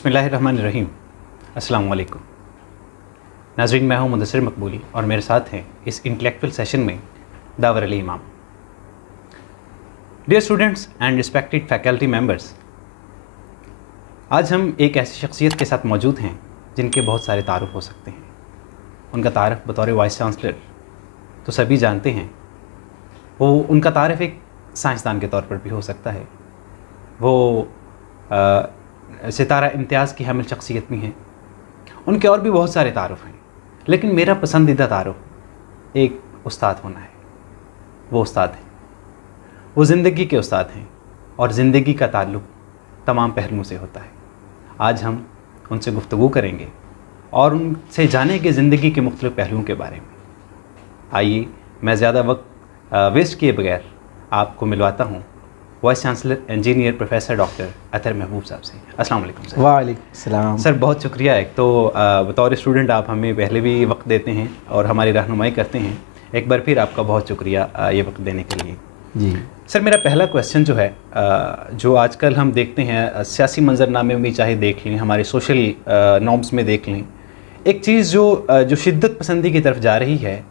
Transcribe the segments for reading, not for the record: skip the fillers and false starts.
बिस्मिल्लाहिर्रहमानिर्रहीम। अस्सलाम वालेकुम नाज़रीन, मैं हूं मुदस्सिर मकबूली और मेरे साथ हैं इस इंटेलेक्चुअल सेशन में Dawar Ali Imam. Dear students and respected faculty members, आज हम एक ऐसी शख्सियत के साथ मौजूद हैं जिनके बहुत सारे तारुफ हो सकते हैं। उनका तारुफ बतौर वाइस चांसलर तो सभी जानते हैं, वो उनका तारुफ एक साइंसदान के तौर पर भी हो सकता है। वो सितारा इम्तियाज़ की हामिल शख्सियत भी हैं। उनके और भी बहुत सारे तारुफ हैं, लेकिन मेरा पसंदीदा तारुफ एक उस्ताद होना है। वो उस्ताद हैं, वो ज़िंदगी के उस्ताद हैं और ज़िंदगी का ताल्लुक़ तमाम पहलुओं से होता है। आज हम उनसे गुफ्तगू करेंगे और उनसे जानेंगे ज़िंदगी के मुख्तलिफ़ पहलुओं के बारे में। आइए, मैं ज़्यादा वक्त वेस्ट किए बगैर आपको मिलवाता हूँ vice chancellor engineer professor doctor Athar Mahboob साहब से। अस्सलाम वालेकुम सर। वालेकुम सलाम सर, बहुत शुक्रिया। एक तो बतौर स्टूडेंट आप हमें पहले भी वक्त देते हैं और हमारी रहनुमाई करते हैं। एक बार फिर आपका बहुत शुक्रिया ये वक्त देने के लिए। जी सर, मेरा पहला क्वेश्चन जो है, जो आजकल हम देखते हैं सियासी मंजरनामे में, चाहे देख लें, हमारे सोशल नॉर्म्स में देख लें, एक चीज़ जो शिद्दत पसंदी की तरफ जा रही है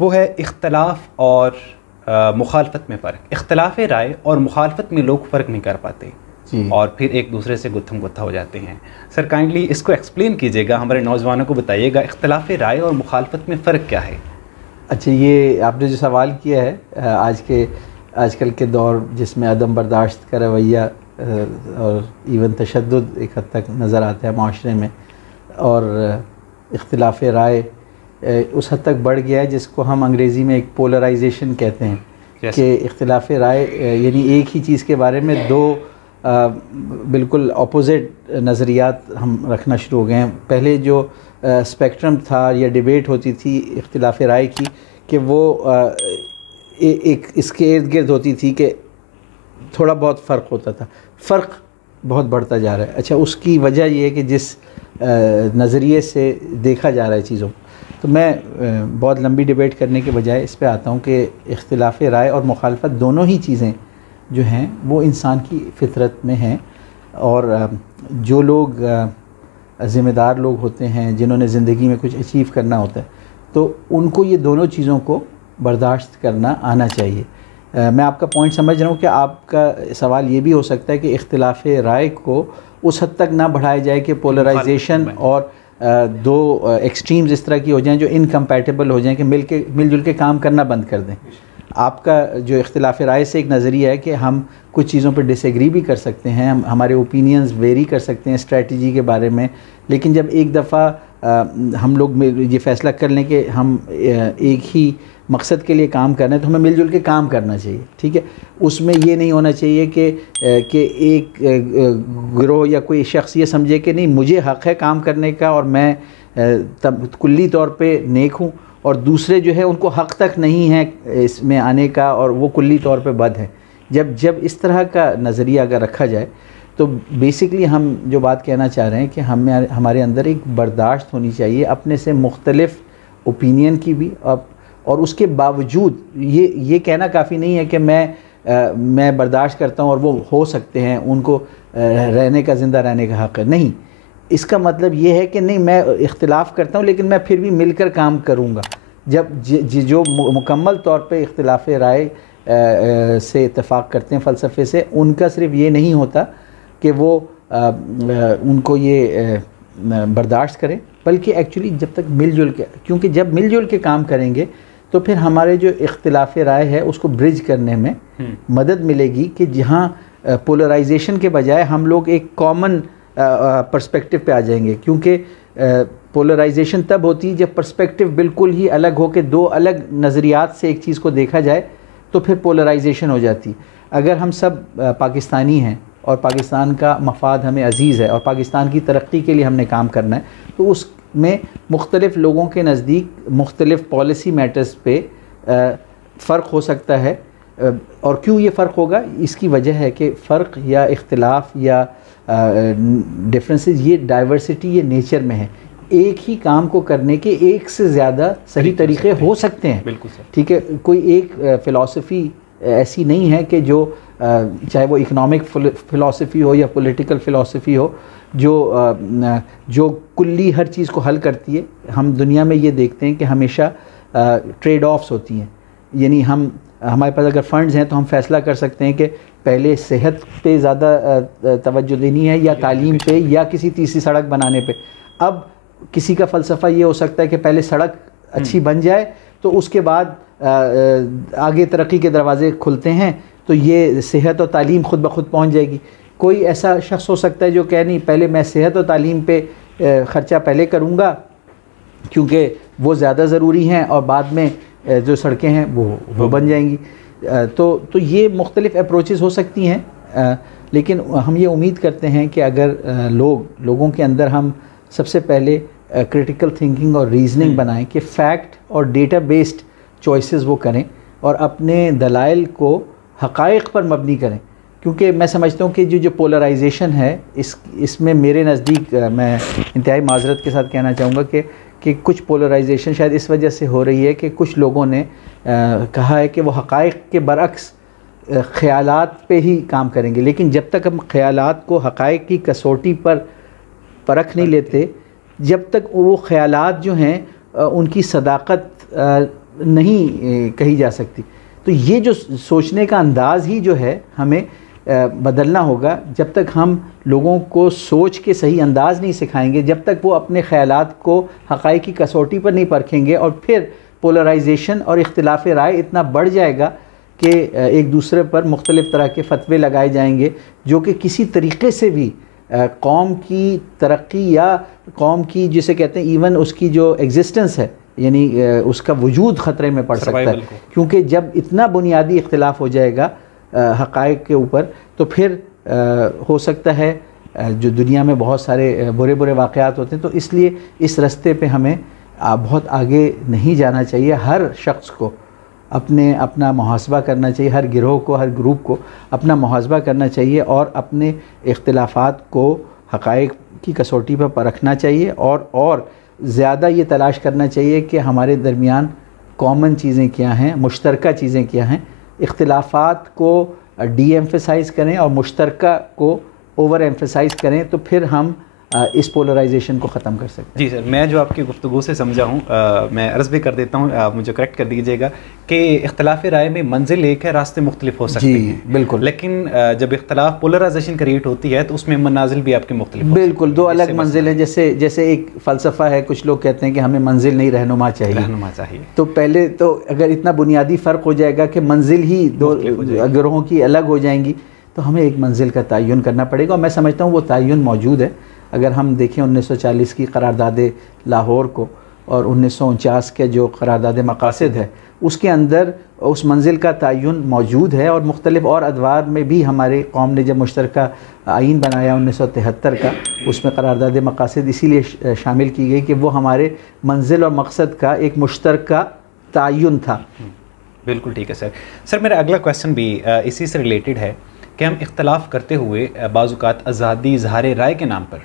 वो है इख्तलाफ और मुखालफत में फ़र्क। इख्तलाफ राय और मुखालफत में लोग फ़र्क नहीं कर पाते और फिर एक दूसरे से गुत्थम गुत्था हो जाते हैं। सर, काइंडली इसको एक्सप्लेन कीजिएगा, हमारे नौजवानों को बताइएगा इख्तलाफ राय और मुखालफत में फ़र्क क्या है। अच्छा, ये आपने जो सवाल किया है, आजकल के दौर जिसमें अदम बर्दाश्त का रवैया और इवन तशद्दुद एक हद तक नज़र आता है माशरे में, और इख्तलाफ राय उस हद तक बढ़ गया है जिसको हम अंग्रेज़ी में एक पोलराइजेशन कहते हैं कि इख्तिलाफ राय यानी एक ही चीज़ के बारे में दो बिल्कुल अपोजिट नज़रियात हम रखना शुरू हो गए हैं। पहले जो स्पेक्ट्रम था या डिबेट होती थी इख्तिलाफ राय की, कि वो एक इसके इर्द गिर्द होती थी कि थोड़ा बहुत फ़र्क होता था। फ़र्क बहुत बढ़ता जा रहा है। अच्छा, उसकी वजह ये है कि जिस नज़रिए से देखा जा रहा है चीज़ों, तो मैं बहुत लंबी डिबेट करने के बजाय इस पे आता हूँ कि इख्तिलाफ राय और मुखालफत दोनों ही चीज़ें जो हैं वो इंसान की फितरत में हैं। और जो लोग ज़िम्मेदार लोग होते हैं, जिन्होंने ज़िंदगी में कुछ अचीव करना होता है, तो उनको ये दोनों चीज़ों को बर्दाश्त करना आना चाहिए। मैं आपका पॉइंट समझ रहा हूँ कि आपका सवाल ये भी हो सकता है कि इख्तिलाफ राय को उस हद तक ना बढ़ाया जाए कि पोलराइजेशन और दो एक्सट्रीम्स इस तरह की हो जाएं जो इनकम्पैटिबल हो जाएं कि मिलजुल के काम करना बंद कर दें। आपका जो इख्तिलाफ राय से एक नज़रिया है कि हम कुछ चीज़ों पर डिसएग्री भी कर सकते हैं, हमारे ओपिनियंस वेरी कर सकते हैं स्ट्रेटजी के बारे में, लेकिन जब एक दफ़ा हम लोग ये फ़ैसला कर लें कि हम एक ही मकसद के लिए काम कर रहे हैं, तो हमें मिलजुल के काम करना चाहिए। ठीक है, उसमें ये नहीं होना चाहिए कि एक गिरोह या कोई शख्स ये समझे कि नहीं, मुझे हक़ है काम करने का और मैं तब कुल्ली तौर पे नेक हूँ, और दूसरे जो है उनको हक़ तक नहीं है इसमें आने का और वो कुल्ली तौर पे बद है। जब इस तरह का नज़रिया अगर रखा जाए, तो बेसिकली हम जो बात कहना चाह रहे हैं कि हमारे अंदर एक बर्दाश्त होनी चाहिए अपने से मुख्तलिफ़ ओपिनियन की भी, और उसके बावजूद ये कहना काफ़ी नहीं है कि मैं बर्दाश्त करता हूँ और वो हो सकते हैं, उनको रहने का, ज़िंदा रहने का हक़ है। नहीं, इसका मतलब ये है कि नहीं, मैं इख्तिलाफ़ करता हूँ लेकिन मैं फिर भी मिलकर काम करूँगा। जब जो मुकम्मल तौर पे इख्तिलाफ़ राय से इत्तेफ़ाक़ करते हैं फ़लसफ़े से, उनका सिर्फ ये नहीं होता कि वो उनको ये बर्दाश्त करें, बल्कि एक्चुअली जब तक मिलजुल के, क्योंकि जब मिलजुल के काम करेंगे तो फिर हमारे जो इख्तिलाफ राय है उसको ब्रिज करने में मदद मिलेगी, कि जहाँ पोलराइजेशन के बजाय हम लोग एक कॉमन पर्सपेक्टिव पे आ जाएंगे। क्योंकि पोलराइजेशन तब होती है जब पर्सपेक्टिव बिल्कुल ही अलग हो के दो अलग नज़रियात से एक चीज़ को देखा जाए, तो फिर पोलराइजेशन हो जाती। अगर हम सब पाकिस्तानी हैं और पाकिस्तान का मफाद हमें अज़ीज़ है और पाकिस्तान की तरक्की के लिए हमने काम करना है, तो उसमें मुख्तलिफ़ लोगों के नज़दीक मुख्तलिफ़ पॉलिसी मैटर्स पे फ़र्क हो सकता है। और क्यों ये फ़र्क होगा? इसकी वजह है कि फ़र्क या इख्तिलाफ या डिफरेंसेस, ये डाइवर्सिटी ये नेचर में है। एक ही काम को करने के एक से ज़्यादा सही तरीक़े हो सकते हैं। बिल्कुल सर। ठीक है, कोई एक फ़िलासफ़ी ऐसी नहीं है कि जो चाहे वो इकोनॉमिक फ़िलासफ़ी हो या पॉलिटिकल फ़िलासफ़ी हो, जो कुल्ली हर चीज़ को हल करती है। हम दुनिया में ये देखते हैं कि हमेशा ट्रेड ऑफ्स होती हैं, यानी हमारे पास अगर फ़ंड्स हैं तो हम फैसला कर सकते हैं कि पहले सेहत पे ज़्यादा तवज्जो देनी है या तालीम पे या किसी तीसरी सड़क बनाने पे। अब किसी का फ़लसफ़ा ये हो सकता है कि पहले सड़क अच्छी बन जाए तो उसके बाद आगे तरक्की के दरवाज़े खुलते हैं, तो ये सेहत और तालीम खुद ब खुद पहुँच जाएगी। कोई ऐसा शख्स हो सकता है जो कहे नहीं, पहले मैं सेहत और तालीम पे ख़र्चा पहले करूँगा क्योंकि वो ज़्यादा ज़रूरी हैं, और बाद में जो सड़कें हैं वो बन जाएंगी। तो ये मुख्तलिफ़ अप्रोचेस हो सकती हैं, लेकिन हम ये उम्मीद करते हैं कि अगर लोगों के अंदर हम सबसे पहले क्रिटिकल थिंकिंग और रीजनिंग बनाएं कि फ़ैक्ट और डेटा बेस्ड चॉइसेस वो करें और अपने दलाइल को हक़ाइक़ पर मबनी करें। क्योंकि मैं समझता हूँ कि जो पोलराइजेशन है इसमें मेरे नज़दीक मैं इंतहाई माज़रत के साथ कहना चाहूँगा कि कुछ पोलराइजेशन शायद इस वजह से हो रही है कि कुछ लोगों ने कहा है कि वो हक़ाइक़ के बरअक्स ख़यालात पे ही काम करेंगे, लेकिन जब तक हम ख़यालात को हक़ाइक़ की कसौटी पर परख नहीं लेते, जब तक वो ख़यालात जो हैं उनकी सदाकत नहीं कही जा सकती। तो ये जो सोचने का अंदाज़ ही जो है हमें बदलना होगा। जब तक हम लोगों को सोच के सही अंदाज़ नहीं सिखाएंगे, जब तक वो अपने ख़यालात को हक़ाइक़ की कसौटी पर नहीं परखेंगे, और फिर पोलराइजेशन और इख्तिलाफ़ राय इतना बढ़ जाएगा कि एक दूसरे पर मुख्तलिफ़ तरह के फ़तवे लगाए जाएंगे जो कि किसी तरीक़े से भी कौम की तरक्की या कौम की जिसे कहते हैं इवन उसकी जो एग्जिस्टेंस है, यानी उसका वजूद ख़तरे में पड़ सकता है। क्योंकि जब इतना बुनियादी इख्तिलाफ़ हो जाएगा हक़ाइक़ के ऊपर, तो फिर हो सकता है जो दुनिया में बहुत सारे बुरे बुरे वाक़यात होते हैं। तो इसलिए इस रास्ते पे हमें बहुत आगे नहीं जाना चाहिए। हर शख्स को अपना मुहासबा करना चाहिए, हर गिरोह को, हर ग्रुप को अपना मुहासबा करना चाहिए और अपने इख्तिलाफ़ात को हक़ाइक़ की कसौटी पर परखना चाहिए, और ज़्यादा ये तलाश करना चाहिए कि हमारे दरमियान कॉमन चीज़ें क्या हैं, मुश्तरका चीज़ें क्या हैं। इख्तिलाफ़ात को डी एम्फेसाइज़ करें और मुश्तरका को ओवर एम्फेसाइज़ करें, तो फिर हम इस पोलराइजेशन को ख़त्म कर सकते हैं। जी सर, मैं जो आपकी गुफ्तगू से समझा हूँ, मैं अर्ज़ भी कर देता हूँ, आप मुझे करेक्ट कर दीजिएगा कि इख्तिलाफ़ राय में मंजिल एक है, रास्ते मुख्तलिफ हो सकते हैं। बिल्कुल। लेकिन जब इख्तिलाफ पोलराइजेशन क्रिएट होती है तो उसमें मनाजिल भी आपके मुख्तलिफ बिल्कुल दो अलग मंजिल है। जैसे एक फ़लसफ़ा है, कुछ लोग कहते हैं कि हमें मंजिल नहीं रहनुमा चाहिए। तो पहले तो अगर इतना बुनियादी फ़र्क हो जाएगा कि मंजिल ही दो गिरोहों की अलग हो जाएंगी, तो हमें एक मंजिल का तयन करना पड़ेगा। और मैं समझता हूँ वो तयन मौजूद है। अगर हम देखें 1940 की करारदाद लाहौर को और 1949 के जो करारदाद मकासद है, उसके अंदर उस मंजिल का तयन मौजूद है। और मुख्तलिफ और अदवार में भी हमारे कौम ने जब मुश्तरका आइन बनाया 1973 का, उसमें करारदाद मकासद इसीलिए शामिल की गई कि वो हमारे मंजिल और मकसद का एक मुश्तरका तयन था। बिल्कुल ठीक है सर। सर मेरा अगला क्वेश्चन भी इसी से रिलेटेड है कि हम इख्तलाफ करते हुए बाज़ औक़ात आज़ादी इज़हार राय के नाम पर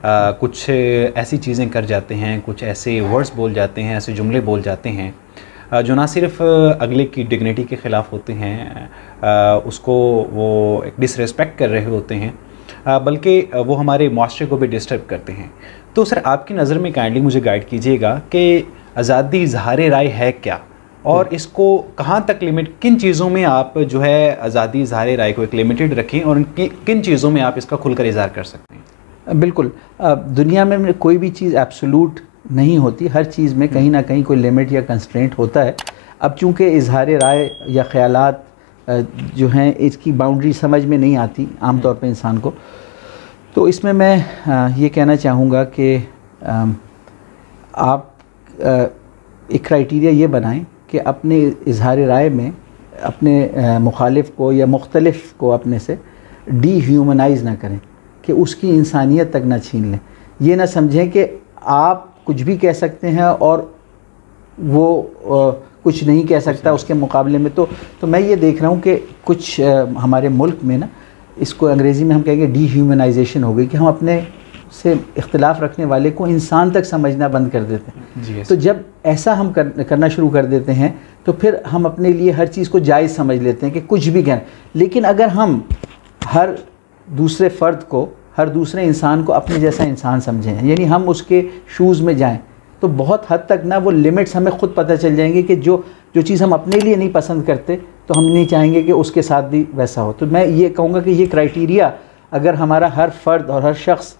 कुछ ऐसी चीज़ें कर जाते हैं, कुछ ऐसे वर्ड्स बोल जाते हैं, ऐसे जुमले बोल जाते हैं जो ना सिर्फ अगले की डिग्निटी के ख़िलाफ़ होते हैं, उसको वो एक डिसरिस्पेक्ट कर रहे होते हैं, बल्कि वो हमारे माशरे को भी डिस्टर्ब करते हैं। तो सर आपकी नज़र में काइंडली मुझे गाइड कीजिएगा कि आज़ादी इज़हार राय है क्या, और इसको कहाँ तक लिमिट, किन चीज़ों में आप जो है आज़ादी इज़हार राय को एक लिमिटेड रखें और किन चीज़ों में आप इसका खुलकर इज़हार कर सकते हैं। बिल्कुल, दुनिया में कोई भी चीज़ एब्सोल्यूट नहीं होती, हर चीज़ में कहीं ना कहीं कोई लिमिट या कंस्ट्रेंट होता है। अब चूँकि इज़हार राय या ख़यालात जो हैं इसकी बाउंड्री समझ में नहीं आती आम तौर पे इंसान को, तो इसमें मैं ये कहना चाहूँगा कि आप एक क्राइटेरिया ये बनाएं कि अपने इज़हार राय में अपने मुखालिफ को या मुख्तलिफ को अपने से डीह्यूमनाइज़ ना करें, कि उसकी इंसानियत तक ना छीन लें। ये ना समझें कि आप कुछ भी कह सकते हैं और वो कुछ नहीं कह सकता उसके मुकाबले में। तो मैं ये देख रहा हूँ कि कुछ हमारे मुल्क में ना, इसको अंग्रेज़ी में हम कहेंगे डीह्यूमनाइजेशन हो गई, कि हम अपने से इख्तिलाफ़ रखने वाले को इंसान तक समझना बंद कर देते हैं। तो जब ऐसा हम करना शुरू कर देते हैं तो फिर हम अपने लिए हर चीज़ को जायज़ समझ लेते हैं कि कुछ भी कहना। लेकिन अगर हम हर दूसरे फ़र्द को, हर दूसरे इंसान को अपने जैसा इंसान समझें, यानी हम उसके शूज़ में जाएं, तो बहुत हद तक ना वो लिमिट्स हमें ख़ुद पता चल जाएंगे कि जो चीज़ हम अपने लिए नहीं पसंद करते तो हम नहीं चाहेंगे कि उसके साथ भी वैसा हो। तो मैं ये कहूँगा कि ये क्राइटेरिया अगर हमारा हर फर्द और हर शख्स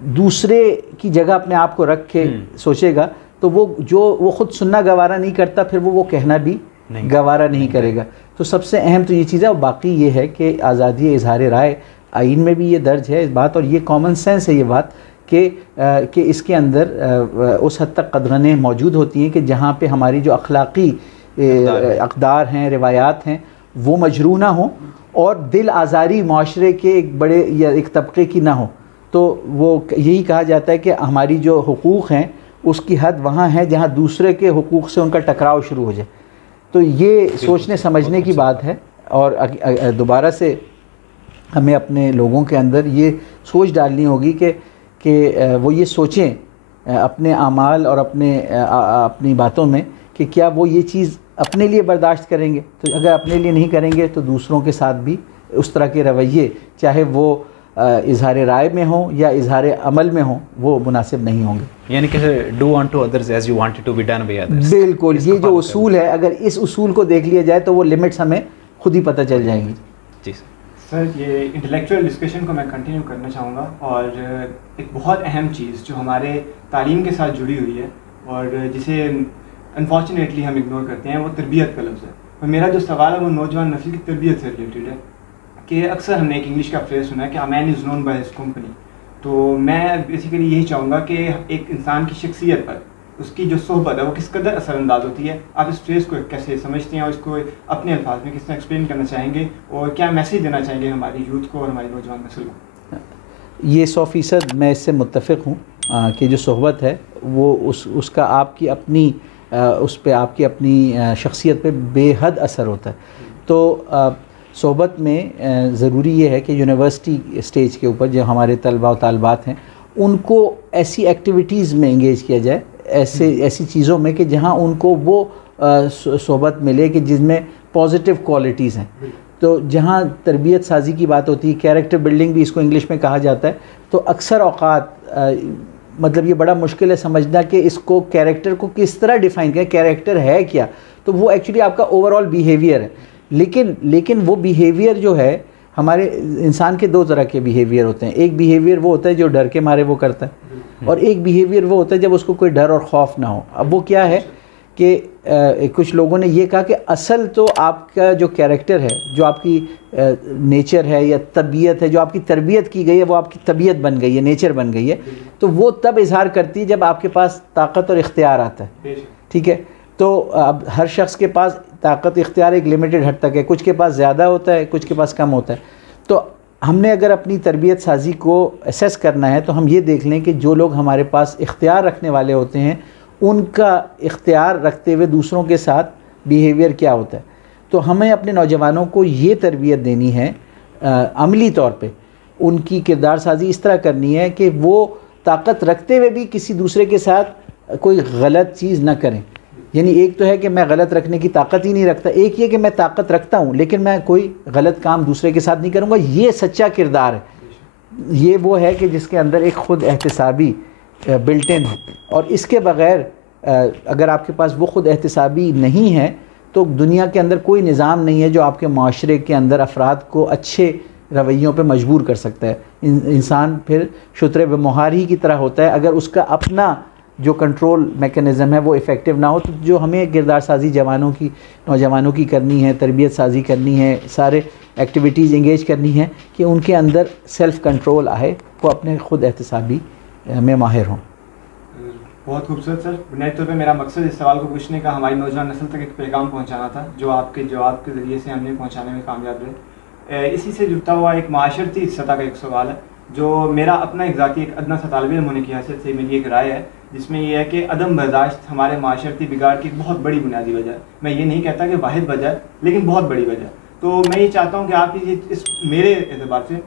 दूसरे की जगह अपने आप को रख के सोचेगा, तो वो ख़ुद सुनना गवारा नहीं करता, फिर वो कहना भी गवारा नहीं करेगा। तो सबसे अहम तो ये चीज़ है। और बाकी ये है कि आज़ादी इज़हार राय आइन में भी ये दर्ज है इस बात, और ये कॉमन सेंस है ये बात कि इसके अंदर उस हद तक कदगनें मौजूद होती हैं कि जहाँ पे हमारी जो अखलाक़ी अक़दार हैं, रिवायात हैं, वो मजरू ना हो और दिल आज़ारी माशरे के एक बड़े या एक तबके की ना हो। तो वो यही कहा जाता है कि हमारी जो हुकूक़ हैं उसकी हद वहाँ है जहाँ दूसरे के हुकूक़ से उनका टकराव शुरू हो जाए। तो ये सोचने समझने की बात है, और दोबारा से हमें अपने लोगों के अंदर ये सोच डालनी होगी कि वो ये सोचें अपने आमाल और अपनी बातों में कि क्या वो ये चीज़ अपने लिए बर्दाश्त करेंगे। तो अगर अपने लिए नहीं करेंगे तो दूसरों के साथ भी उस तरह के रवैये, चाहे वो इजहार राय में हो या इजहार अमल में हो, वो मुनासिब नहीं होंगे। यानी कि do unto others as you wanted to be done by others. बिल्कुल, ये जो उसूल है, अगर इस उसूल को देख लिया जाए तो वो लिमिट्स हमें खुद ही पता चल जाएंगी। जी सर, ये इंटेलेक्चुअल डिस्कशन को मैं कंटिन्यू करना चाहूँगा, और एक बहुत अहम चीज़ जो हमारे तालीम के साथ जुड़ी हुई है और जिसे अनफॉर्चुनेटली हम इग्नोर करते हैं, वो तरबियत का लफ्ज़ है। और मेरा जो सवाल है वो नौजवान नस्ल की तरबियत से रिलेटेड है कि अक्सर हमने एक इंग्लिश का फ्रेज़ सुना है कि a man is known by his company. तो मैं बेसिकली यही चाहूँगा कि एक इंसान की शख्सियत पर उसकी जो सोहबत है वो किस कदर असरअंदाज होती है। आप इस फ्रेज़ को कैसे समझते हैं और इसको अपने अल्फाज में किस तरह एक्सप्लेन करना चाहेंगे, और क्या मैसेज देना चाहेंगे हमारी यूथ को और हमारी नौजवान नस्ल को? ये 100% मैं इससे मुत्तफ़िक़ हूँ कि जो सोहबत है वो उसका आपकी अपनी उस पर आपकी अपनी शख्सियत पे बेहद असर होता है। तो सोहबत में ज़रूरी ये है कि यूनिवर्सिटी स्टेज के ऊपर जो हमारे तलबा व तालबात हैं उनको ऐसी एक्टिविटीज़ में इंगेज किया जाए, ऐसी चीज़ों में कि जहाँ उनको वो सोहबत मिले कि जिसमें पॉजिटिव क्वालिटीज़ हैं। तो जहाँ तरबियत साजी की बात होती है, कैरेक्टर बिल्डिंग भी इसको इंग्लिश में कहा जाता है, तो अक्सर औक़ात मतलब ये बड़ा मुश्किल है समझना कि इसको कैरेक्टर को किस तरह डिफ़ाइन करें, कैरेक्टर है क्या। तो वो एक्चुअली आपका ओवरऑल बिहेवियर है, लेकिन वो बिहेवियर जो है, हमारे इंसान के दो तरह के बिहेवियर होते हैं। एक बिहेवियर वो होता है जो डर के मारे वो करता है, और एक बिहेवियर वो होता है जब उसको कोई डर और खौफ ना हो। अब वो क्या है कि कुछ लोगों ने ये कहा कि असल तो आपका जो कैरेक्टर है, जो आपकी नेचर है या तबीयत है, जो आपकी तरबियत की गई है, वो आपकी तबीयत बन गई है, नेचर बन गई है, तो वो तब इजहार करती है जब आपके पास ताकत और इख्तियार आता है। ठीक है, तो अब हर शख्स के पास ताकत इख्तियार एक लिमिटेड हद तक है, कुछ के पास ज़्यादा होता है, कुछ के पास कम होता है। तो हमने अगर अपनी तरबियत साजी को असेस करना है तो हम ये देख लें कि जो लोग हमारे पास इख्तियार रखने वाले होते हैं उनका इख्तियार रखते हुए दूसरों के साथ बिहेवियर क्या होता है। तो हमें अपने नौजवानों को ये तरबियत देनी है, अमली तौर पे उनकी किरदार साजी इस तरह करनी है कि वो ताकत रखते हुए भी किसी दूसरे के साथ कोई गलत चीज़ ना करें। यानी एक तो है कि मैं गलत रखने की ताकत ही नहीं रखता, एक ये कि मैं ताकत रखता हूँ लेकिन मैं कोई गलत काम दूसरे के साथ नहीं करूँगा। ये सच्चा किरदार है। ये वो है कि जिसके अंदर एक ख़ुद एहतिसाबी बिल्ट इन है, और इसके बग़ैर अगर आपके पास वो ख़ुद एहतिसाबी नहीं है तो दुनिया के अंदर कोई निज़ाम नहीं है जो आपके माशरे के अंदर अफराद को अच्छे रवैयों पे मजबूर कर सकता है। इंसान फिर शुतरे बेमुहार ही की तरह होता है अगर उसका अपना जो कंट्रोल मेकनिज़म है वो इफ़ेक्टिव ना हो। तो जो हमें किरदार साजी नौजवानों की करनी है, तरबियत साजी करनी है, सारे एक्टिविटीज़ इंगेज करनी है कि उनके अंदर सेल्फ़ कंट्रोल आए, वो अपने ख़ुद एहतिसाबी में माहिर हों। बहुत खूबसूरत सर। बुनियादी तौर पे मेरा मकसद इस सवाल को पूछने का हमारी नौजवान नस्ल तक एक पैगाम पहुंचाना था जो आपके जवाब के ज़रिए से हमने पहुंचाने में कामयाब रहे। इसी से जुड़ता हुआ एक माशरती सतह का एक सवाल है जो मेरा अपना एक ज़ाती एक अदना सा तालिब इल्म होने की हैसियत से मेरी एक राय है, जिसमें यह है कि अदम बर्दाश्त हमारे माशरती बिगाड़ की बहुत बड़ी बुनियादी वजह है। मैं ये नहीं कहता कि वाहिद वजह है, लेकिन बहुत बड़ी वजह। तो मैं ये चाहता हूँ कि आप इस मेरे एतबार से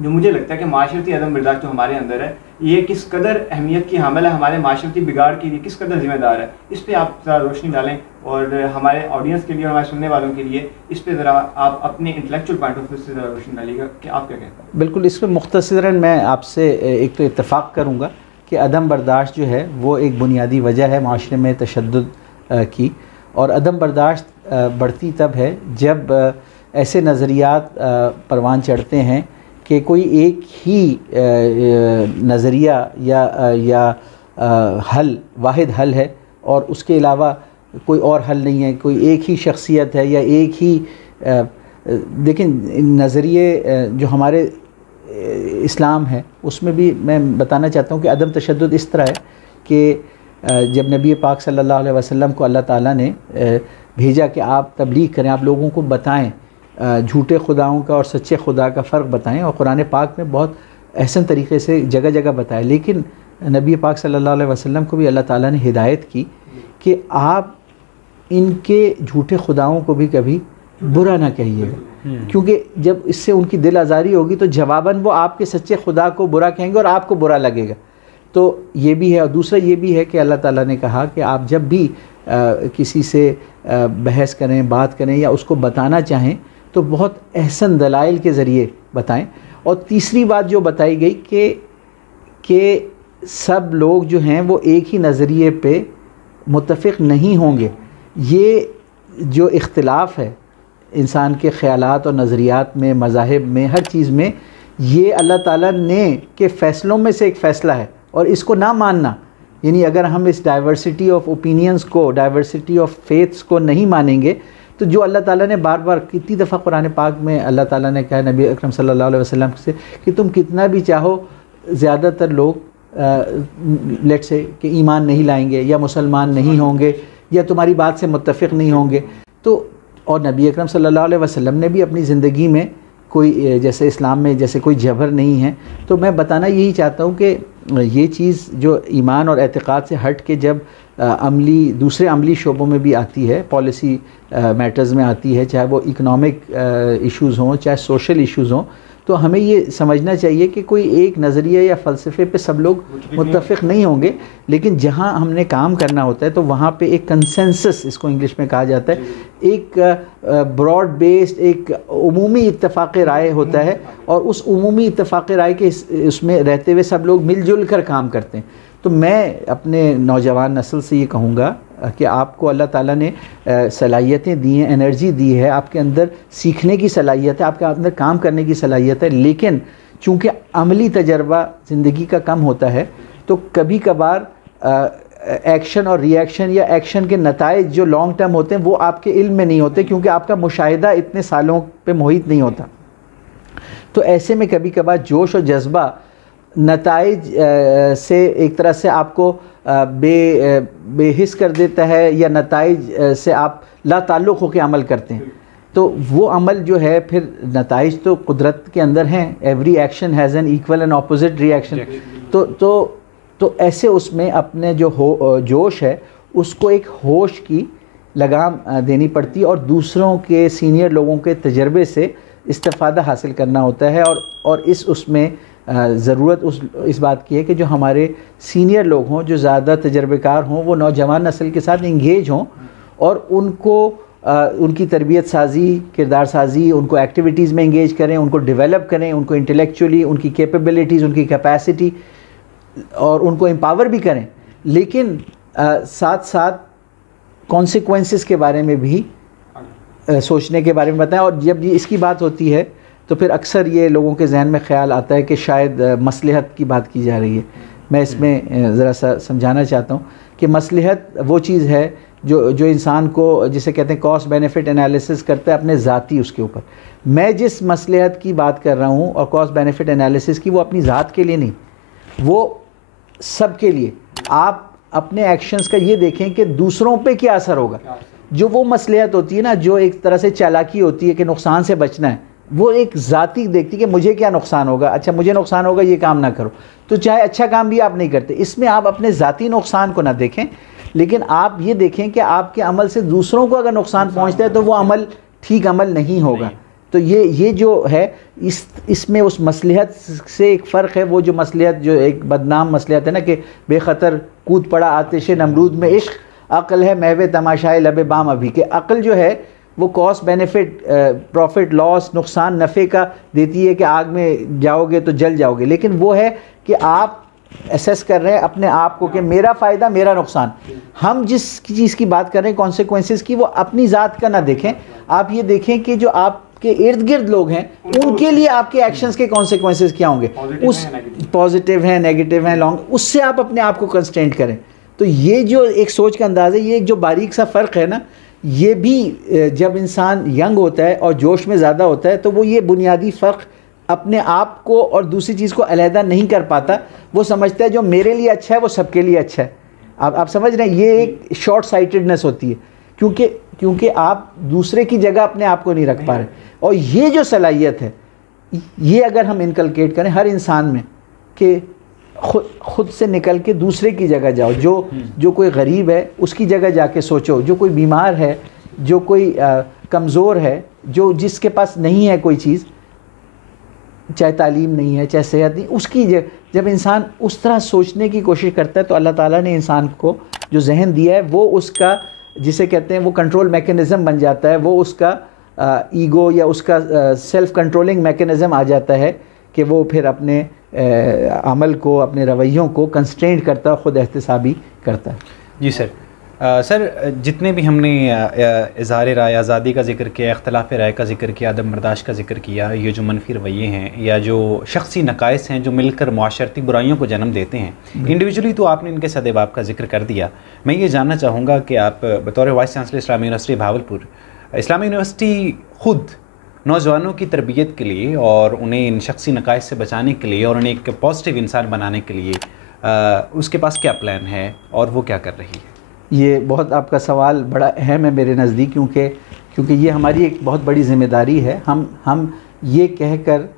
जो मुझे लगता है कि माशरती अदम बर्दाश्त जो हमारे अंदर है, ये किस कदर अहमियत की हामिल है, हमारे माशरती बिगाड़ के लिए किस कदर ज़िम्मेदार है, इस पर आप ज़रा रोशनी डालें और हमारे ऑडियंस के लिए और हमारे सुनने वालों के लिए इस पर ज़रा आप अपने इंटेलेक्चुअल पॉइंट ऑफ व्यू से ज़रा रोशनी डालिएगा कि आप क्या कहते हैं। बिल्कुल, इसमें मुख्तसरन मैं आपसे एक तो इत्तफ़ाक़ करूँगा कि अदम बर्दाश्त जो है वो एक बुनियादी वजह है माशरे में तशद्दुद की, और अदम बर्दाश्त बढ़ती तब है जब ऐसे नज़रियात परवान चढ़ते हैं कि कोई एक ही नज़रिया या हल वाहिद हल है और उसके अलावा कोई और हल नहीं है, कोई एक ही शख्सियत है या एक ही देखें नज़रिए जो हमारे इस्लाम है उसमें भी मैं बताना चाहता हूँ कि अदम तशद्दुद इस तरह है कि जब नबी पाक सल्लल्लाहु अलैहि वसल्लम को अल्लाह ताला ने भेजा कि आप तबलीग करें, आप लोगों को बताएं, झूठे खुदाओं का और सच्चे खुदा का फ़र्क बताएं, और कुरान पाक में बहुत अहसन तरीक़े से जगह जगह बताया। लेकिन नबी पाक सल्लल्लाहु अलैहि वसल्लम को भी अल्लाह ताला ने हिदायत की कि आप इनके झूठे खुदाओं को भी कभी बुरा ना कहिएगा, क्योंकि जब इससे उनकी दिल आज़ारी होगी तो जवाबन वो आपके सच्चे खुदा को बुरा कहेंगे और आपको बुरा लगेगा। तो ये भी है, और दूसरा ये भी है कि अल्लाह ताला ने कहा कि आप जब भी किसी से बहस करें, बात करें या उसको बताना चाहें तो बहुत अहसन दलाइल के ज़रिए बताएं। और तीसरी बात जो बताई गई कि सब लोग जो हैं वो एक ही नज़रिए पे मुत्तफ़िक़ नहीं होंगे। ये जो इख्तिलाफ़ है इंसान के ख़यालात और नज़रियात में, मज़ाहिब में, हर चीज़ में, ये अल्लाह ताला ने के फ़ैसलों में से एक फ़ैसला है, और इसको ना मानना, यानी अगर हम इस डाइवर्सिटी ऑफ ओपिनियंस को, डाइवर्सिटी ऑफ फेथ्स को नहीं मानेंगे तो जो अल्लाह ताला ने बार बार कितनी दफ़ा कुरान पाक में अल्लाह ताला ने कहा नबी अकरम सल्लल्लाहु अलैहि वसल्लम से कि तुम कितना भी चाहो, ज़्यादातर लोग लेट से कि ईमान नहीं लाएंगे या मुसलमान नहीं होंगे या तुम्हारी बात से मुत्तफ़िक़ नहीं होंगे। तो और नबी अकरम सल्लल्लाहु अलैहि वसल्लम ने भी अपनी ज़िंदगी में कोई, जैसे इस्लाम में जैसे कोई जबर नहीं है। तो मैं बताना यही चाहता हूँ कि ये चीज़ जो ईमान और एतक़ाद से हट के जब दूसरे अमली शोबों में भी आती है, पॉलिसी मैटर्स में आती है, चाहे वो इकनॉमिक इश्यूज़ हों, चाहे सोशल इश्यूज़ हों, तो हमें ये समझना चाहिए कि कोई एक नज़रिए या फ़लसफ़े पे सब लोग मुत्तफ़िक़ नहीं होंगे, लेकिन जहाँ हमने काम करना होता है तो वहाँ पे एक कंसेंसस, इसको इंग्लिश में कहा जाता है, एक ब्रॉड बेस्ड, एक उमूमी इत्तफ़ाक़ राय होता है, और उस उमूमी इत्तफ़ाक़ राय के उसमें रहते हुए सब लोग मिलजुल कर काम करते हैं। तो मैं अपने नौजवान नस्ल से ये कहूँगा कि आपको अल्लाह ताला ने सलाहियतें दी हैं, एनर्जी दी है, आपके अंदर सीखने की सलाहियत है, आपके अंदर काम करने की सलाहियत है, लेकिन चूँकि अमली तजर्बा ज़िंदगी का कम होता है तो कभी कभार एक्शन और रिएक्शन या एक्शन के नताइज जो लॉन्ग टर्म होते हैं वो आपके इल्म में नहीं होते, क्योंकि आपका मुशाहिदा इतने सालों पे मोहित नहीं होता। तो ऐसे में कभी कभार जोश और जज्बा नताइज से एक तरह से आपको बेहिस कर देता है, या नताइज से आप ला ताल्लुक़ होकर अमल करते हैं, तो वो अमल जो है फिर नताइज तो कुदरत के अंदर हैं, every action has an equal and opposite reaction. तो ऐसे उसमें अपने जो जोश है उसको एक होश की लगाम देनी पड़ती है, और दूसरों के सीनियर लोगों के तजर्बे से इस्तिफ़ादा हासिल करना होता है। और उसमें ज़रूरत इस बात की है कि जो हमारे सीनियर लोग हों, जो ज़्यादा तजर्बेकार हों, वो नौजवान नस्ल के साथ इंगेज हों और उनको उनकी तरबियत साजी, किरदार साजी, उनको एक्टिविटीज़ में इंगेज करें, उनको डेवलप करें, उनको इंटेलेक्चुअली उनकी कैपेबिलिटीज़, उनकी कैपेसिटी, और उनको एम्पावर भी करें, लेकिन साथ साथ कॉन्सिक्वेंसेस के बारे में भी सोचने के बारे में बताएं। और जब ये इसकी बात होती है तो फिर अक्सर ये लोगों के जहन में ख्याल आता है कि शायद मसलहत की बात की जा रही है। मैं इसमें ज़रा सा समझाना चाहता हूँ कि मसलहत वो चीज़ है जो इंसान को, जिसे कहते हैं कॉस्ट बेनिफिट एनालिसिस करता है अपने ज़ाती उसके ऊपर। मैं जिस मसलहत की बात कर रहा हूँ और कॉस्ट बेनिफिट एनालिसिस की, वो अपनी ज़ात के लिए नहीं, वो सब के लिए। आप अपने एक्शंस का ये देखें कि दूसरों पे क्या असर होगा। जो वो मसलहत होती है ना, जो एक तरह से चालाकी होती है कि नुकसान से बचना है, वो एक ज़ाती देखती है कि मुझे क्या नुकसान होगा, अच्छा मुझे नुकसान होगा, ये काम ना करो, तो चाहे अच्छा काम भी आप नहीं करते। इसमें आप अपने ज़ाती नुकसान को ना देखें, लेकिन आप ये देखें कि आपके अमल से दूसरों को अगर नुकसान पहुंचता है तो वो अमल ठीक अमल नहीं होगा। तो ये जो है इसमें उस मसलहत से एक फ़र्क है। वो जो मसलहत जो एक बदनाम मसलहत है ना कि बेखतर कूद पड़ा आतिश नमरूद में इश्क, अक़ल है महवे तमाशाए लबे बाम अभी, के अक़ल जो है वो कॉस्ट बेनिफिट प्रॉफिट लॉस नुकसान नफ़े का देती है कि आग में जाओगे तो जल जाओगे, लेकिन वो है कि आप एसेस कर रहे हैं अपने आप को कि मेरा फ़ायदा मेरा नुकसान। हम जिस चीज़ की बात कर रहे हैं कॉन्सिक्वेंसेस की, वो अपनी ज़ात का ना देखें, आप ये देखें कि जो आपके इर्द गिर्द लोग हैं उनके लिए आपके एक्शंस के कॉन्सिक्वेंसेस क्या होंगे, उस पॉजिटिव हैं नेगेटिव हैं लॉन्ग, उससे आप अपने आप को कंस्ट्रेंट करें। तो ये जो एक सोच का अंदाज़ है, ये एक जो बारीक सा फ़र्क है ना, ये भी जब इंसान यंग होता है और जोश में ज़्यादा होता है तो वो ये बुनियादी फ़र्क अपने आप को और दूसरी चीज़ को अलहदा नहीं कर पाता। वो समझता है जो मेरे लिए अच्छा है वो सबके लिए अच्छा है। आप समझ रहे हैं, ये एक शॉर्ट साइटेडनेस होती है, क्योंकि आप दूसरे की जगह अपने आप को नहीं रख पा रहे। और ये जो सलाहियत है, ये अगर हम इनकलकेट करें हर इंसान में कि खुद से निकल के दूसरे की जगह जाओ, जो कोई गरीब है उसकी जगह जाके सोचो, जो कोई बीमार है, जो कोई कमज़ोर है, जो जिसके पास नहीं है कोई चीज़, चाहे तालीम नहीं है चाहे सेहत नहीं, उसकी जब इंसान उस तरह सोचने की कोशिश करता है तो अल्लाह ताला ने इंसान को जो जहन दिया है वो उसका, जिसे कहते हैं वो कंट्रोल मैकेनिज़्म बन जाता है, वो उसका ईगो या उसका सेल्फ कंट्रोलिंग मैकेनिज़्म आ जाता है कि वो फिर अपने अमल को, अपने रवैयों को कंस्ट्रेंट करता है, ख़ुद एहतसाबी करता है। जी सर। सर जितने भी हमने इज़हार राय आज़ादी का जिक्र किया, इख्तलाफ राय का जिक्र किया, अदम बर्दाश्त का जिक्र किया, ये जो मनफी रवैये हैं या जो शख्सी नकाइस हैं जो मिलकर मुआशरती बुराइयों को जन्म देते हैं, इंडिविजुअली तो आपने इनके सदेबाब का जिक्र कर दिया। मैं ये जानना चाहूँगा कि आप बतौर वाइस चांसलर इस्लामी यूनिवर्सिटी भावलपुर, इस्लामी यूनिवर्सिटी ख़ुद नौजवानों की तरबियत के लिए और उन्हें इन शख्सी नकाइस से बचाने के लिए और उन्हें एक पॉजिटिव इंसान बनाने के लिए उसके पास क्या प्लान है और वो क्या कर रही है? ये बहुत आपका सवाल बड़ा अहम है मेरे नज़दीक, क्योंकि ये हमारी एक बहुत बड़ी ज़िम्मेदारी है। हम ये कहकर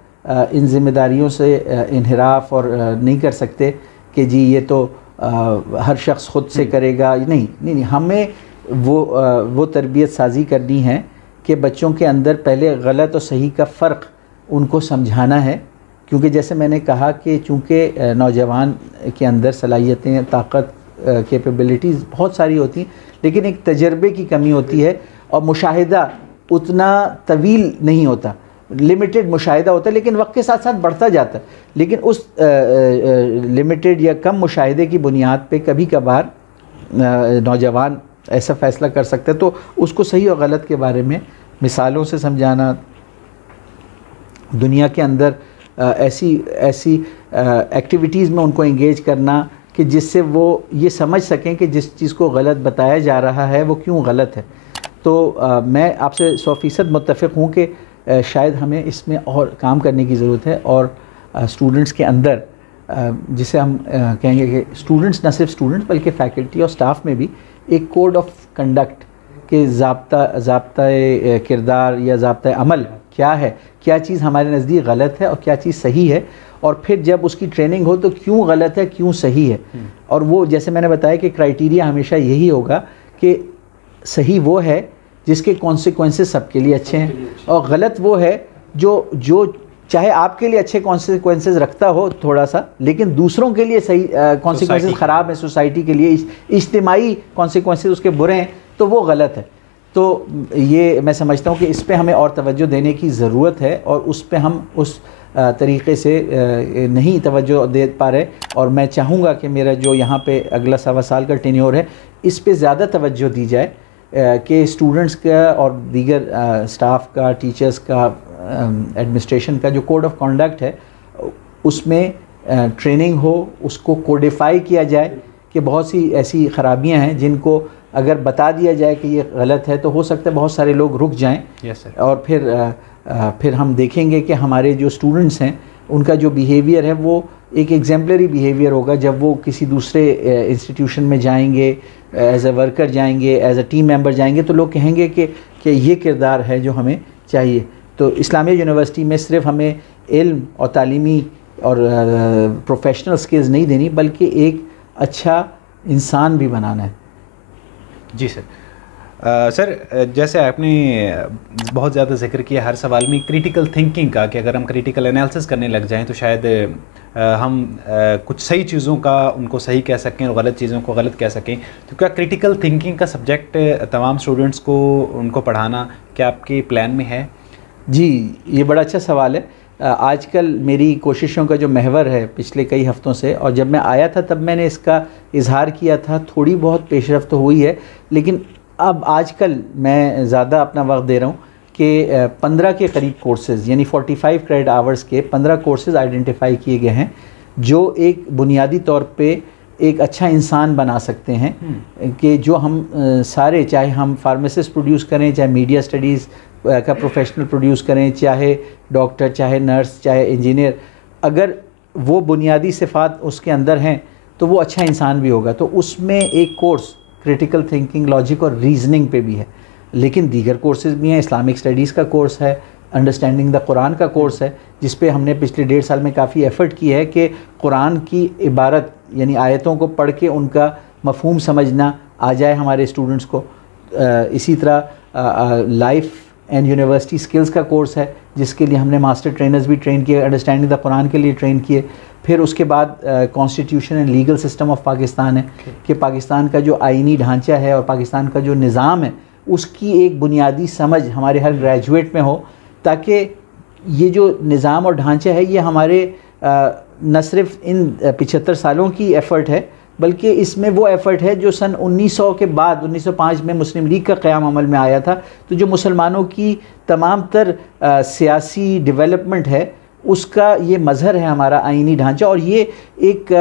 इन ज़िम्मेदारियों से इन्हिराफ और नहीं कर सकते कि जी ये तो हर शख्स ख़ुद से करेगा। नहीं, हमें वो तरबियत साजी करनी है कि बच्चों के अंदर पहले गलत और सही का फ़र्क उनको समझाना है, क्योंकि जैसे मैंने कहा कि चूँकि नौजवान के अंदर सलाहियतें, ताकत, कैपेबिलिटीज़ बहुत सारी होती हैं, लेकिन एक तजर्बे की कमी होती है और मुशाहिदा उतना तवील नहीं होता, लिमिटेड मुशाहिदा होता है, लेकिन वक्त के साथ साथ बढ़ता जाता है। लेकिन उस लिमिटेड या कम मुशाहिदे की बुनियाद पे कभी कभार नौजवान ऐसा फ़ैसला कर सकता है, तो उसको सही और गलत के बारे में मिसालों से समझाना, दुनिया के अंदर ऐसी एक्टिविटीज़ में उनको इंगेज करना कि जिससे वो ये समझ सकें कि जिस चीज़ को गलत बताया जा रहा है वो क्यों गलत है। तो मैं आपसे 100% मुत्तफ़िक़ हूँ कि शायद हमें इसमें और काम करने की ज़रूरत है, और स्टूडेंट्स के अंदर जिसे हम कहेंगे कि स्टूडेंट्स, न सिर्फ स्टूडेंट्स बल्कि फ़ैकल्टी और स्टाफ में भी एक कोड ऑफ कंडक्ट के ज़ाब्ता किरदार या ज़ाब्ता अमल क्या है, क्या चीज़ हमारे नज़दीक गलत है और क्या चीज़ सही है, और फिर जब उसकी ट्रेनिंग हो तो क्यों गलत है क्यों सही है। और वो जैसे मैंने बताया कि क्राइटेरिया हमेशा यही होगा कि सही वो है जिसके कॉन्सिक्वेंसेस सबके लिए अच्छे हैं, और गलत वो है जो चाहे आपके लिए अच्छे कॉन्सिक्वेंसेस रखता हो थोड़ा सा, लेकिन दूसरों के लिए सही कॉन्सिक्वेंसेस ख़राब है, सोसाइटी के लिए इज्तिमाई कॉन्सिक्वेंसेस उसके बुरे हैं, तो वो गलत है। तो ये मैं समझता हूँ कि इस पे हमें और तवज्जो देने की ज़रूरत है, और उस पे हम उस तरीक़े से नहीं तवज्जो दे पा रहे, और मैं चाहूँगा कि मेरा जो यहाँ पे अगला 1.25 साल का टेन्योर है इस पे ज़्यादा तवज्जो दी जाए कि स्टूडेंट्स का और दीगर स्टाफ का, टीचर्स का, एडमिनिस्ट्रेशन का जो कोड ऑफ कंडक्ट है उसमें ट्रेनिंग हो, उसको कोडिफाई किया जाए कि बहुत सी ऐसी ख़राबियाँ हैं जिनको अगर बता दिया जाए कि ये गलत है तो हो सकता है बहुत सारे लोग रुक जाएं। yes, sir. और फिर हम देखेंगे कि हमारे जो स्टूडेंट्स हैं उनका जो बिहेवियर है वो एक एग्जाम्पलरी बिहेवियर होगा। जब वो किसी दूसरे इंस्टीट्यूशन में जाएंगे, एज ए वर्कर जाएंगे, एज ए टीम मेंबर जाएंगे, तो लोग कहेंगे कि ये किरदार है जो हमें चाहिए। तो इस्लामिया यूनिवर्सिटी में सिर्फ हमें इल्म और तालीमी और प्रोफेशनल स्किल्स नहीं देनी, बल्कि एक अच्छा इंसान भी बनाना है। जी सर। सर, जैसे आपने बहुत ज़्यादा जिक्र किया हर सवाल में क्रिटिकल थिंकिंग का, कि अगर हम क्रिटिकल एनालिसिस करने लग जाएं तो शायद हम कुछ सही चीज़ों का उनको सही कह सकें और गलत चीज़ों को गलत कह सकें। तो क्या क्रिटिकल थिंकिंग का सब्जेक्ट तमाम स्टूडेंट्स को उनको पढ़ाना क्या आपके प्लान में है? जी, ये बड़ा अच्छा सवाल है। आजकल मेरी कोशिशों का जो महवर है पिछले कई हफ़्तों से, और जब मैं आया था तब मैंने इसका इजहार किया था, थोड़ी बहुत पेशरफ्त तो हुई है, लेकिन अब आजकल मैं ज़्यादा अपना वक्त दे रहा हूँ कि 15 के करीब कोर्सेज़, यानी 45 क्रेडिट आवर्स के 15 कोर्सेज़ आइडेंटिफाई किए गए हैं जो एक बुनियादी तौर पे एक अच्छा इंसान बना सकते हैं। कि जो हम सारे, चाहे हम फार्मासिस्ट प्रोड्यूस करें, चाहे मीडिया स्टडीज़ का प्रोफेशनल प्रोड्यूस करें, चाहे डॉक्टर, चाहे नर्स, चाहे इंजीनियर, अगर वो बुनियादी सिफ़ात उसके अंदर हैं तो वो अच्छा इंसान भी होगा। तो उसमें एक कोर्स क्रिटिकल थिंकिंग, लॉजिक और रीजनिंग पे भी है, लेकिन दीगर कोर्सेज़ भी हैं। इस्लामिक स्टडीज़ का कोर्स है, अंडरस्टैंडिंग द कुरान का कोर्स है, जिस पे हमने पिछले 1.5 साल में काफ़ी एफ़र्ट की है कि कुरान की इबारत यानी आयतों को पढ़ के उनका मफ़हूम समझना आ जाए हमारे स्टूडेंट्स को। इसी तरह लाइफ एंड यूनिवर्सिटी स्किल्स का कोर्स है, जिसके लिए हमने मास्टर ट्रेनर्स भी ट्रेन किए, अंडरस्टैंडिंग द कुरान के लिए ट्रेन किए। फिर उसके बाद constitution and legal system of Pakistan है कि पाकिस्तान का जो आइनी ढांचा है और पाकिस्तान का जो निज़ाम है उसकी एक बुनियादी समझ हमारे हर ग्रेजुएट में हो, ताकि ये जो निज़ाम और ढांचा है ये हमारे न सिर्फ इन 75 सालों की एफ़र्ट है, बल्कि इसमें वो एफ़र्ट है जो सन 1900 के बाद 1905 में मुस्लिम लीग का क़याम अमल में आया था। तो जो मुसलमानों की तमाम तर सियासी डेवलपमेंट है उसका ये मज़हर है हमारा आइनी ढांचा, और ये एक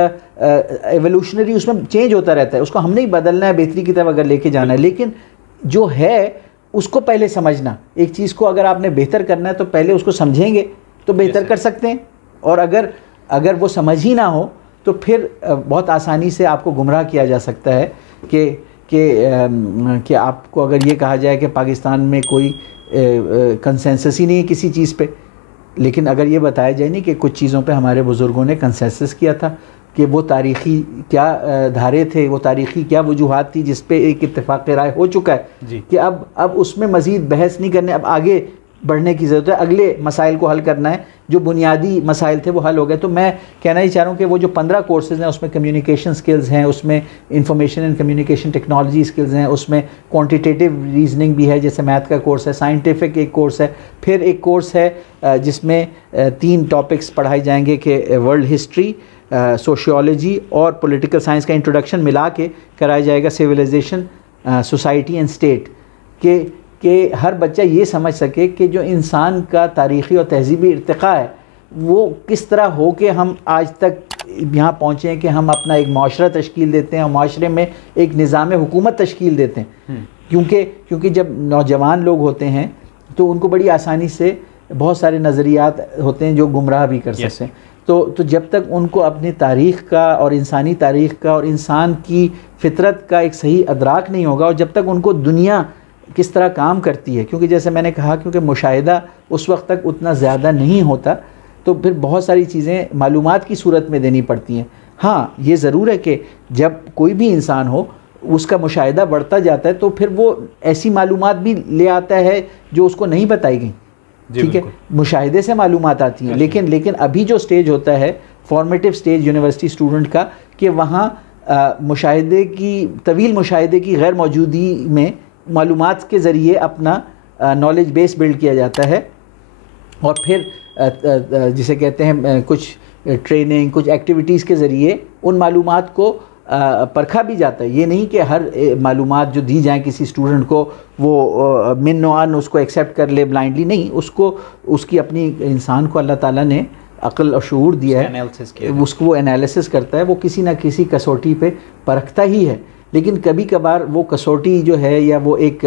एवोल्यूशनरी उसमें चेंज होता रहता है, उसको हमने ही बदलना है, बेहतरी की तरफ अगर लेके जाना है। लेकिन जो है उसको पहले समझना, एक चीज़ को अगर आपने बेहतर करना है तो पहले उसको समझेंगे तो बेहतर कर सकते हैं, और अगर वो समझ ही ना हो तो फिर बहुत आसानी से आपको गुमराह किया जा सकता है कि आपको अगर ये कहा जाए कि पाकिस्तान में कोई कंसेंसस ही नहीं है किसी चीज़ पे, लेकिन अगर ये बताया जाए नहीं कि कुछ चीज़ों पे हमारे बुज़ुर्गों ने कंसेंसस किया था, कि वो तारीख़ी क्या धारे थे, वो तारीख़ी क्या वजूहात थी जिस पे एक इत्तेफाक़ राय हो चुका है कि अब उसमें मज़ीद बहस नहीं करने, अब आगे बढ़ने की ज़रूरत है, अगले मसाइल को हल करना है। जो बुनियादी मसाइल थे वो हल हो गए। तो मैं कहना ही चाह रहा हूँ कि वो जो 15 कोर्सेज़ हैं उसमें कम्युनिकेशन स्किल्स हैं, उसमें information and communication technology skills हैं, उसमें क्वांटिटेटिव रीजनिंग भी है जैसे मैथ का कोर्स है, साइंटिफिक एक कोर्स है, फिर एक कोर्स है जिसमें 3 टॉपिक्स पढ़ाए जाएंगे कि वर्ल्ड हिस्ट्री, सोशियोलॉजी और पॉलिटिकल साइंस का इंट्रोडक्शन मिला के कराया जाएगा, सिविलाइजेशन, सोसाइटी एंड स्टेट, कि हर बच्चा ये समझ सके कि जो इंसान का तारीख़ी और तहज़ीबी इर्तिक़ा है वो किस तरह हो के हम आज तक यहाँ पहुँचे हैं कि हम अपना एक माशरा तश्कील देते हैं और माशरे में एक निज़ाम हुकूमत तश्कील देते हैं। क्योंकि जब नौजवान लोग होते हैं तो उनको बड़ी आसानी से बहुत सारे नज़रियात होते हैं जो गुमराह भी कर सकते हैं। तो जब तक उनको अपनी तारीख़ का और इंसानी तारीख़ का और इंसान की फ़ितरत का एक सही अदराक नहीं होगा, और जब तक उनको दुनिया किस तरह काम करती है, क्योंकि जैसे मैंने कहा क्योंकि मुशाहिदा उस वक्त तक उतना ज़्यादा नहीं होता, तो फिर बहुत सारी चीज़ें मालूमात की सूरत में देनी पड़ती हैं। हाँ, ये ज़रूर है कि जब कोई भी इंसान हो उसका मुशाहिदा बढ़ता जाता है तो फिर वो ऐसी मालूमात भी ले आता है जो उसको नहीं बताई गई। ठीक है, मुशाहिदे से मालूमात आती हैं, लेकिन अभी जो स्टेज होता है फॉर्मेटिव स्टेज यूनिवर्सिटी स्टूडेंट का, कि वहाँ मुशाहिदे की, तवील मुशाहिदे की गैर मौजूदगी में मालूमात के ज़रिए अपना नॉलेज बेस बिल्ड किया जाता है, और फिर जिसे कहते हैं कुछ ट्रेनिंग, कुछ एक्टिविटीज़ के ज़रिए उन मालूमात को परखा भी जाता है। ये नहीं कि हर मालूमात जो दी जाए किसी स्टूडेंट को वो मिन्नोआन उसको एक्सेप्ट कर ले ब्लाइंडली, नहीं, उसको उसकी अपनी इंसान को अल्लाह ताला ने अक्ल और शऊर दिया है, उसको वो एनालिसिस करता है, वो किसी ना किसी कसौटी पे परखता ही है। लेकिन कभी कभार वो कसौटी जो है या वो एक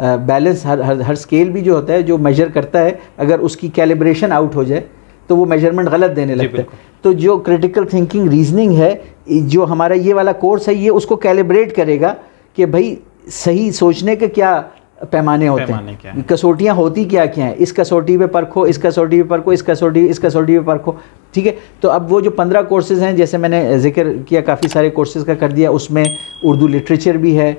बैलेंस हर स्केल भी जो होता है जो मेजर करता है, अगर उसकी कैलिब्रेशन आउट हो जाए तो वो मेजरमेंट गलत देने लगता है। तो जो क्रिटिकल थिंकिंग रीजनिंग है, जो हमारा ये वाला कोर्स है, ये उसको कैलिब्रेट करेगा कि भाई सही सोचने के क्या पैमाने होते हैं, कसौटियाँ होती क्या क्या हैं, इस कसौटी पे परखो, इस कसौटी पे परखो, इस कसौटी पे परखो। ठीक है, तो अब वो जो 15 कोर्सेज़ हैं, जैसे मैंने जिक्र किया काफ़ी सारे कोर्सेज़ का कर दिया, उसमें उर्दू लिटरेचर भी है,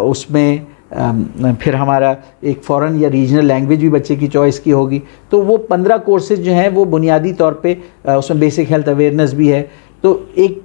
उसमें फिर हमारा एक फ़ॉरेन या रीजनल लैंग्वेज भी बच्चे की चॉइस की होगी। तो वो 15 कोर्सेज जो हैं वो बुनियादी तौर पे उसमें बेसिक हेल्थ अवेयरनेस भी है। तो एक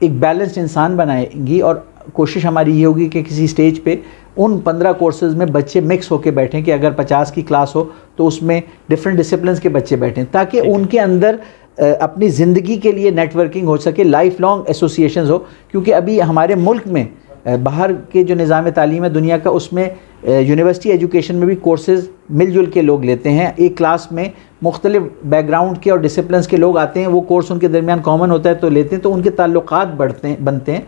बैलेंस्ड इंसान बनाएंगी और कोशिश हमारी ये होगी कि किसी स्टेज पे उन 15 कोर्सेज में बच्चे मिक्स होके बैठें, कि अगर 50 की क्लास हो तो उसमें डिफरेंट डिसिप्लिन्स के बच्चे बैठें, ताकि उनके अंदर अपनी ज़िंदगी के लिए नेटवर्किंग हो सके, लाइफ लॉन्ग एसोसिएशंस हो। क्योंकि अभी हमारे मुल्क में बाहर के जो निज़ाम तालीम है दुनिया का, उसमें यूनिवर्सिटी एजुकेशन में भी कोर्सेज़ मिलजुल के लोग लेते हैं। एक क्लास में मुख्तलिफ बैकग्राउंड के और डिसिप्लिन्स के लोग आते हैं, वो कोर्स उनके दरमियान कॉमन होता है तो लेते हैं, तो उनके ताल्लुकात बनते हैं।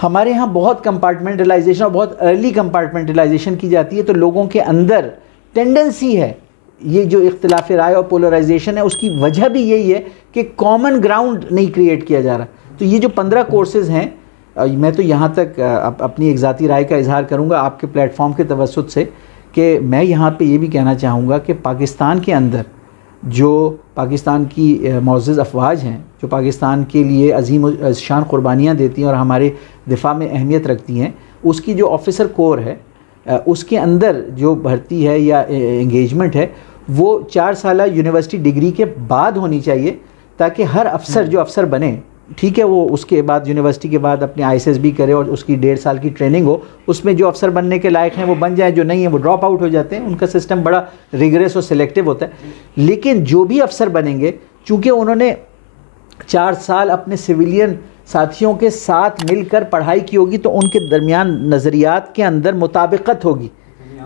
हमारे यहाँ बहुत कंपार्टमेंटलाइजेशन और बहुत अर्ली कंपार्टमेंटलाइजेशन की जाती है, तो लोगों के अंदर टेंडेंसी है, ये जो इख्तिलाफ राय और पोलराइजेशन है उसकी वजह भी यही है कि कॉमन ग्राउंड नहीं क्रिएट किया जा रहा। तो ये जो 15 कोर्सेज़ हैं, मैं तो यहाँ तक अपनी एक ज़ाती राय का इजहार करूँगा आपके प्लेटफॉर्म के तवस्सुत से, कि मैं यहाँ पे ये भी कहना चाहूँगा कि पाकिस्तान के अंदर जो पाकिस्तान की मुअज़्ज़ज़ अफवाज हैं, जो पाकिस्तान के लिए अजीम शान क़ुरबानियाँ देती हैं और हमारे दिफा में अहमियत रखती हैं, उसकी जो ऑफिसर कोर है उसके अंदर जो भर्ती है या एंगेजमेंट है वो 4 साल यूनिवर्सिटी डिग्री के बाद होनी चाहिए, ताकि हर अफसर जो अफसर बने, ठीक है, वो उसके बाद यूनिवर्सिटी के बाद अपनी ISS भी करे और उसकी 1.5 साल की ट्रेनिंग हो, उसमें जो अफसर बनने के लायक हैं वो बन जाए, जो नहीं है वो ड्रॉप आउट हो जाते हैं। उनका सिस्टम बड़ा रिगरस और सिलेक्टिव होता है। लेकिन जो भी अफसर बनेंगे, चूँकि उन्होंने 4 साल अपने सिविलियन साथियों के साथ मिलकर पढ़ाई की होगी, तो उनके दरमियान नज़रियात के अंदर मुताबिकत होगी,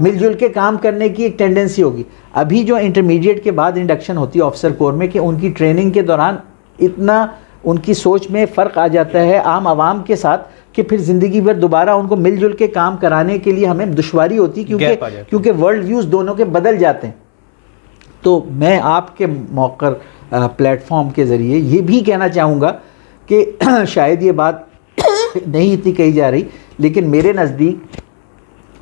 मिलजुल के काम करने की एक टेंडेंसी होगी। अभी जो इंटरमीडिएट के बाद इंडक्शन होती है ऑफिसर कोर में, कि उनकी ट्रेनिंग के दौरान इतना उनकी सोच में फ़र्क आ जाता है आम आवाम के साथ, कि फिर ज़िंदगी भर दोबारा उनको मिलजुल के काम कराने के लिए हमें दुश्वारी होती है, क्योंकि वर्ल्ड व्यूज़ दोनों के बदल जाते हैं। तो मैं आपके मौक़र प्लेटफॉर्म के ज़रिए ये भी कहना चाहूँगा कि शायद ये बात नहीं इतनी कही जा रही, लेकिन मेरे नज़दीक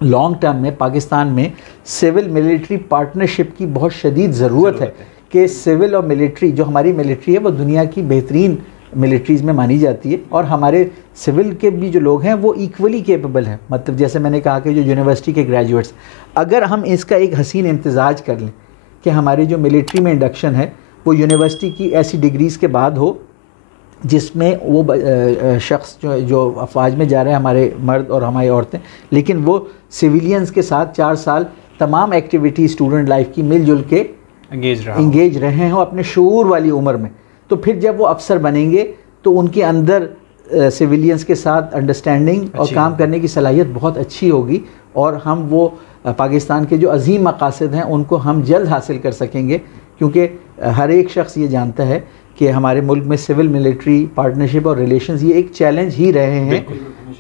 लॉन्ग टर्म में पाकिस्तान में सिविल मिलिट्री पार्टनरशिप की बहुत शदीद ज़रूरत है, कि सिविल और मिलिट्री, जो हमारी मिलिट्री है वो दुनिया की बेहतरीन मिलिट्रीज़ में मानी जाती है, और हमारे सिविल के भी जो लोग हैं वो इक्वली कैपेबल हैं। मतलब जैसे मैंने कहा कि जो यूनिवर्सिटी के ग्रेजुएट्स, अगर हम इसका एक हसीन इम्तिजाज कर लें कि हमारी जो मिलिट्री में इंडक्शन है वो यूनिवर्सिटी की ऐसी डिग्रीज़ के बाद हो जिसमें वो शख्स जो अफवाज में जा रहे हैं, हमारे मर्द और हमारी औरतें, लेकिन वो सिविलियंस के साथ 4 साल तमाम एक्टिविटी स्टूडेंट लाइफ की मिलजुल के इंगेज रहे हों अपने शऊर वाली उम्र में, तो फिर जब वो अफसर बनेंगे तो उनके अंदर सिविलियंस के साथ अंडरस्टैंडिंग और काम करने की सलाहियत बहुत अच्छी होगी, और हम वो पाकिस्तान के जो अजीम मकासद हैं उनको हम जल्द हासिल कर सकेंगे। क्योंकि हर एक शख्स ये जानता है कि हमारे मुल्क में सिविल मिलिट्री पार्टनरशिप और रिलेशंस ये एक चैलेंज ही रहे हैं।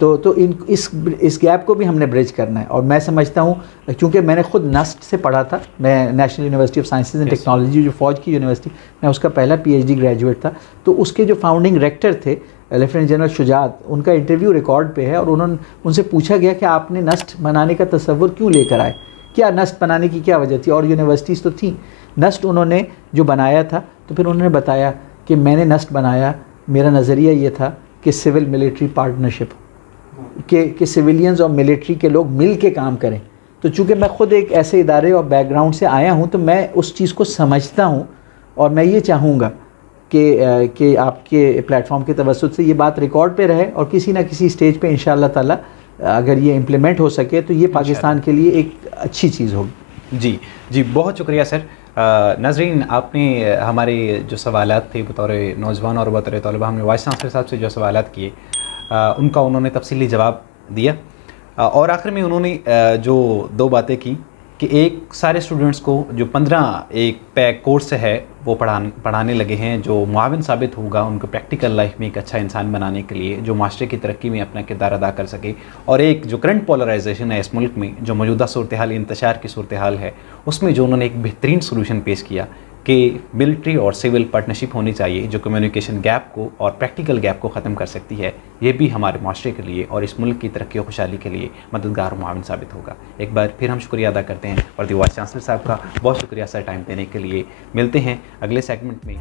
तो इस गैप को भी हमने ब्रिज करना है। और मैं समझता हूँ, क्योंकि मैंने ख़ुद नस्ट से पढ़ा था, मैं national university of sciences and technology, जो फ़ौज की यूनिवर्सिटी, मैं उसका पहला PhD ग्रेजुएट था। तो उसके जो फाउंडिंग रेक्टर थे लेफ्टिनेंट जनरल शुजात, उनका इंटरव्यू रिकॉर्ड पे है, और उनसे पूछा गया कि आपने नस्ट बनाने का तसव्वुर क्यों लेकर आए, क्या नस्ट बनाने की क्या वजह थी, और यूनिवर्सिटीज़ तो थी। नस्ट उन्होंने जो बनाया था, तो फिर उन्होंने बताया कि मैंने नस्ट बनाया, मेरा नज़रिया ये था कि सिविल मिलिट्री पार्टनरशिप, कि सिविलियंस और मिलिट्री के लोग मिल के काम करें। तो चूँकि मैं ख़ुद एक ऐसे इदारे और बैकग्राउंड से आया हूँ, तो मैं उस चीज़ को समझता हूँ, और मैं ये चाहूँगा कि आपके प्लेटफॉर्म के तवस्सुत से ये बात रिकॉर्ड पे रहे, और किसी ना किसी स्टेज पे इंशाअल्लाह ताला अगर ये इम्प्लीमेंट हो सके तो ये पाकिस्तान के लिए एक अच्छी चीज़ होगी। जी, बहुत शुक्रिया सर। नाज़रीन, आपने हमारे जो सवालात थे बतौर नौजवान और बतौर तलबा, हमने वाइस चांसलर साहब से जो सवालात किए उनका उन्होंने तफसीली जवाब दिया, और आखिर में उन्होंने जो 2 बातें की कि एक सारे स्टूडेंट्स को जो 15 एक पैक कोर्स है वो पढ़ाने लगे हैं, जो मुआविन साबित होगा उनको प्रैक्टिकल लाइफ में एक अच्छा इंसान बनाने के लिए, जो माशरे की तरक्की में अपना किरदार अदा कर सके। और एक जो करंट पोलराइजेशन है इस मुल्क में, जो मौजूदा सूरत हाल, इंतशार की सूरत हाल है, उसमें जो उन्होंने एक बेहतरीन सोल्यूशन पेश किया कि मिलिट्री और सिविल पार्टनरशिप होनी चाहिए, जो कम्युनिकेशन गैप को और प्रैक्टिकल गैप को ख़त्म कर सकती है। ये भी हमारे माशरे के लिए और इस मुल्क की तरक्की और खुशहाली के लिए मददगार और मुआविन साबित होगा। एक बार फिर हम शुक्रिया अदा करते हैं और वाइस चांसलर साहब का बहुत शुक्रिया सर टाइम देने के लिए। मिलते हैं अगले सेगमेंट में।